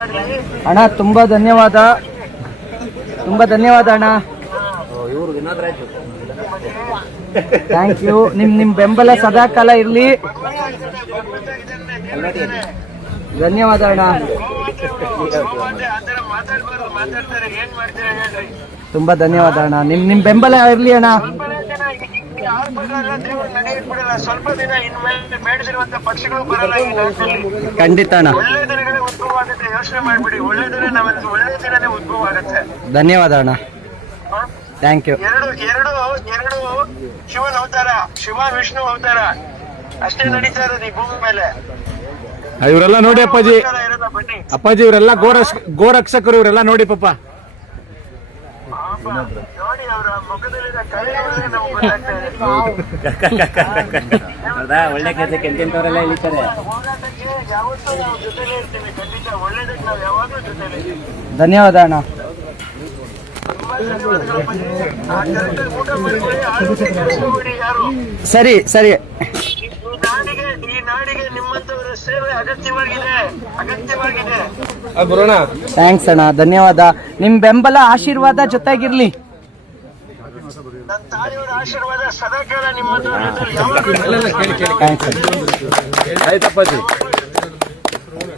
ಅಣ್ಣ ತುಂಬಾ ಧನ್ಯವಾದ ಅಣ್ಣ. Thank you. ನಿಮ್ ಬೆಂಬಲ ಸದಾಕಾಲ ಇರ್ಲಿ. ಧನ್ಯವಾದ ಅಣ್ಣ. ತುಂಬಾ ಧನ್ಯವಾದ ಅಣ್ಣ. ನಿಮ್ ಬೆಂಬಲ ಇರ್ಲಿ ಅಣ್ಣ. ಸ್ವಲ್ಪ ದಿನ ಇನ್ಮೇಲೆ ಬೇಡದಿರುವಂತ ಪಕ್ಷಿಗಳು ಬರಲ್ಲ. ಖಂಡಿತ ಅಣ್ಣ. ಒಳ್ಳೆ ದಿನಗಳೇ ಉದ್ಭವ ಆಗುತ್ತೆ, ಯೋಚನೆ ಮಾಡ್ಬಿಡಿ. ಒಳ್ಳೆ ದಿನ ನಾವಂತೂ ಒಳ್ಳೆ ದಿನನೇ ಉದ್ಭವ ಆಗುತ್ತೆ. ಧನ್ಯವಾದ ಅಣ್ಣ. Thank you. ಎರಡು ಶಿವನ ಅವತಾರ, ಶಿವ ವಿಷ್ಣು ಅವತಾರ ಅಷ್ಟೇ ನಡೀತಾ ಇರೋದು ಈ ಭೂಮಿ ಮೇಲೆ. ಇವರೆಲ್ಲ ನೋಡಿ ಅಪ್ಪಾಜಿ, ಇರೋದ ಬನ್ನಿ ಅಪ್ಪಾಜಿ ಇವರೆಲ್ಲ ಗೋರಕ್ಷಕರು ಇವರೆಲ್ಲ ನೋಡಿ ಪಾಪ. ನೋಡಿ ಅವರ ಮುಖದಲ್ಲಿನ ಕಲೆ ನಮ್ಗೆ ಗೊತ್ತಾಗ್ತಾ ಇದೆ. ಒಳ್ಳೆ ಕೆಲಸಕ್ಕೆ ಎಂತೆಂತವರೆಲ್ಲ ಇಳಿತಾರೆ. ಹೋರಾಟಕ್ಕೆ ಯಾವತ್ತೂ ನಾವು ಜೊತೆಲೇ ಇರ್ತೀವಿ. ಖಂಡಿತ ಒಳ್ಳೇದಕ್ಕೆ ನಾವು ಯಾವಾಗಲೂ ಜೊತೆಲೇ ಇರ್ತೀವಿ. ಧನ್ಯವಾದ ಅಣ್ಣ. ಸರಿ ಸರಿ. ಈ ನಾಡಿಗೆ ನಿಮ್ಮಂತವರ ಸೇವೆ ಅಗತ್ಯವಾಗಿದೆ. ಥ್ಯಾಂಕ್ಸ್ ಅಣ್ಣ, ಧನ್ಯವಾದ. ನಿಮ್ ಬೆಂಬಲ ಆಶೀರ್ವಾದ ಜೊತೆಗಿರ್ಲಿ. ನನ್ನ ತಾಯಿಯವರ ಆಶೀರ್ವಾದ ಸದಾಕಾಲ ನಿಮ್ಮಂತವರ ಜೊತೆ ಯಾವಾಗಲೂ. ಥ್ಯಾಂಕ್ಸ್. ಆಯ್ತಪ್ಪಾಜಿ.